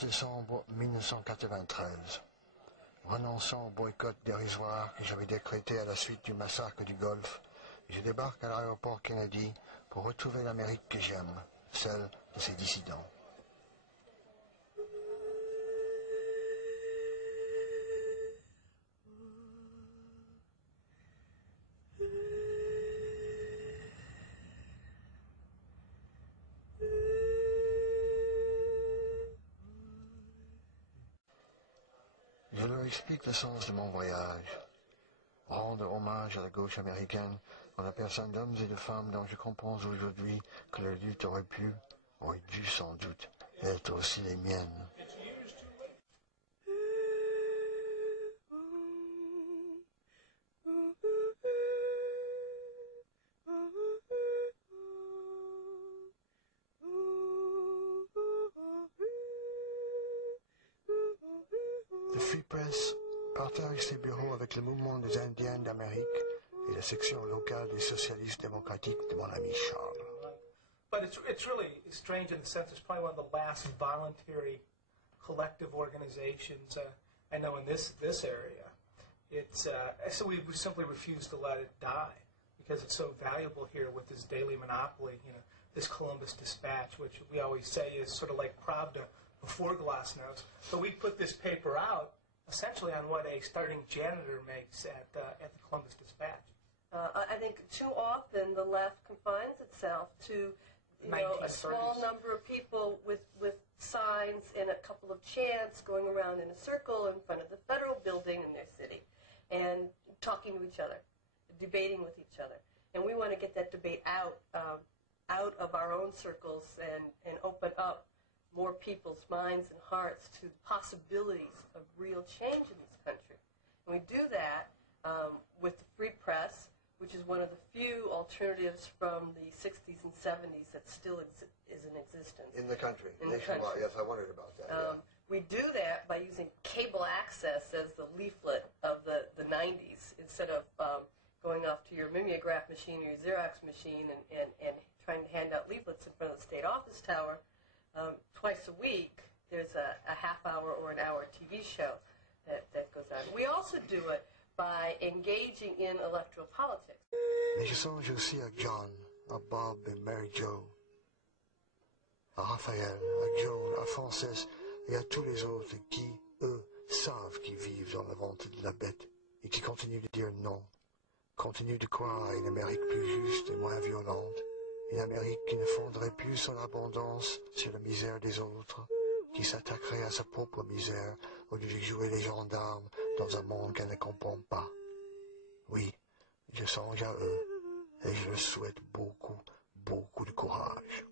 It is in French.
11 décembre 1993. Renonçant au boycott dérisoire que j'avais décrété à la suite du massacre du Golfe, je débarque à l'aéroport Kennedy pour retrouver l'Amérique que j'aime, celle de ses dissidents. Je leur explique le sens de mon voyage. Rendre hommage à la gauche américaine en la personne d'hommes et de femmes dont je comprends aujourd'hui que leur lutte aurait dû sans doute, être aussi les miennes. The Free Press partage ses bureaux avec le mouvement des Indiens d'Amérique et la section locale des socialistes démocratiques de mon ami Charles. But it's really strange in the sense it's probably one of the last voluntary collective organizations I know in this area. It's so we simply refuse to let it die because it's so valuable here with this daily monopoly, this Columbus Dispatch, which we always say is sort of like Pravda before Glasnost. But we put this paper out essentially on what a starting janitor makes at the Columbus Dispatch. I think too often the left confines itself to a small number of people with signs and a couple of chants going around in a circle in front of the federal building in their city and talking to each other, debating with each other. And we want to get that debate out of our own circles and open up more people's minds and hearts to the possibilities of real change in this country. And we do that with the Free Press, which is one of the few alternatives from the 60s and 70s that still is in existence. In the country, nationwide, yes, I wondered about that. We do that by using cable access as the leaflet of the 90s, instead of going off to your mimeograph machine or your Xerox machine and trying to hand out leaflets in front of the state office tower. Twice a week, there's a half-hour or an hour TV show that goes on. We also do it by engaging in electoral politics. Mais je songe aussi à John, à Bob et Mary Jo, à Raphaël, à Joan, à Frances et à tous les autres qui, eux, savent qu'ils vivent dans la vente de la bête et qui continuent de dire non, continuent de croire à une Amérique plus juste et moins violente, une Amérique qui ne fonderait plus son abondance sur la misère des autres, qui s'attaquerait à sa propre misère au lieu de jouer les gendarmes dans un monde qu'elle ne comprend pas. Oui, je songe à eux et je leur souhaite beaucoup, beaucoup de courage.